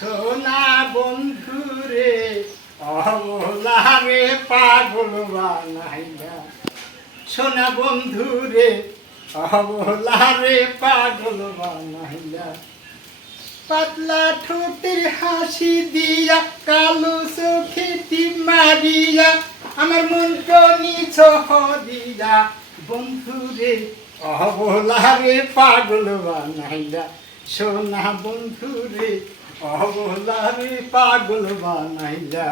সোনা বন্ধু রে অবলা রে পাগল বানাইলা সোনা বন্ধু রে অবলা রে পাগল বানাইলা পাতলা ঠোঁটের হাসি দিয়া, কালো চোখে মারিয়া। আমার মন নিছ দিয়া বন্ধু রে অবলা রে পাগল বানাইলা সোনা বন্ধু রে অবলা রে পাগল বানাইলা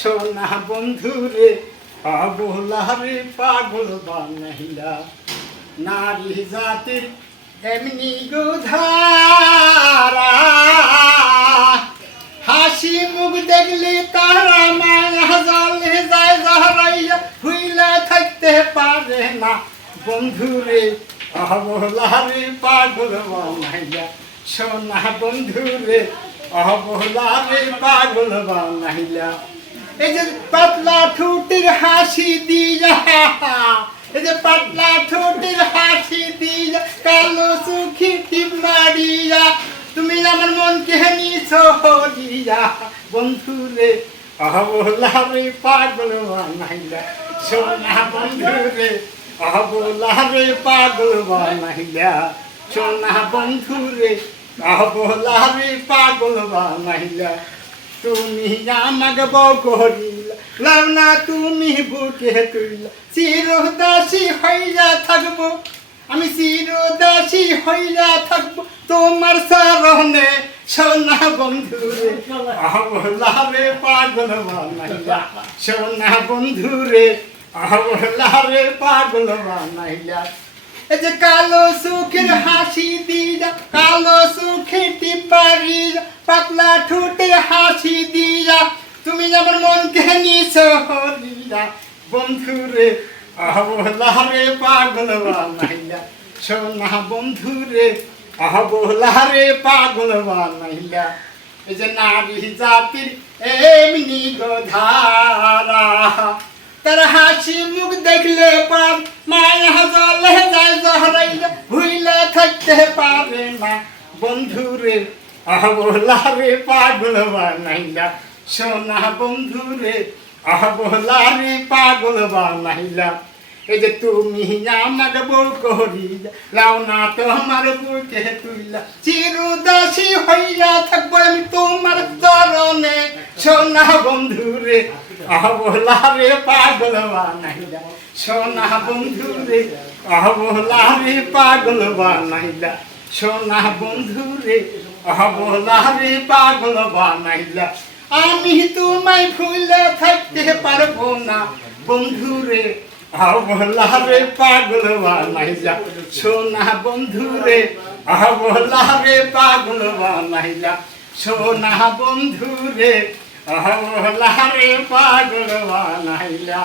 সোনা বন্ধু রে অবলা রে পাগল বানাইলা নারী জাতির এমনি গোধারা। হাসি মুখ দেখলে তারা মায়া জলে যায় জহরাইয়া। ভুইলা থাকতে পারে না বন্ধুরে অবলারে পাগল বানাইয়া সোনা বন্ধুরে অবলারে পাগল বানাইলা। এই যে পাতলা ঠুটির হাসি দিয়া, এই যে পাতলা ঠোঁটের হাসি দিয়া, কালো সুখী টিপ মারিয়া, তুমি আমার মনকে নিছ হলিয়া বন্ধু রে অবলা রে পাগল বানাইলা। সোনা বন্ধু রে অবলা রে পাগল বানাইলা। সোনা বন্ধু রে রে পাগল বানাইলা তুমি আমাকে বউ করিলা। লাও না তুমি বুকে তুইলা। চিরদাসী হইয়া থাকব, আমি চিরদাসী হইয়া থাকব, তোমার সারণে সোনা বন্ধু রে আহলারে পাগল বানাইলা সোনা বন্ধু রে আহলারে পাগল বানাইলা যে কালো সুখের হাসি দিয়া, কালো সুখে টিপারি পাতলা ঠোঁটে হাসি দিয়া, তুমি আমার মনকে নিছ হলিয়া। বন্ধু রে আহলারে পাগল বানাইলা। সোনা বন্ধু রে আহলারে পাগল বানাইলা। এই যে নারী জাতির এমনি গোধারা তার হাসি মুখ দেখলে পার মায়া জলে যায় জহরাইলে ভুইলে থাকতে পারে না। বন্ধু রে আহবলা রে পাগল বানাইলা সোনা বন্ধু রে আহবলা রে পাগল বানাইলা এই যে তুমি আমার বউ করিলা, লাও না তোমার বুকে তুইলা। চিরদাসী হইয়া থাকব আমি তোমার চরণে। সোনা বন্ধু রে আহবলা রে পাগল বানাইলা সোনা বন্ধু রে আহবলা রে পাগল বানাইলা আমি তোমায় ভুলে থাকতে পারব না, বন্ধু রে আহবলা রে পাগল বানাইলা সোনা বন্ধু রে আহবলা রে পাগল বানাইলা সোনা বন্ধু রে আহবলা রে পাগল বানাইলা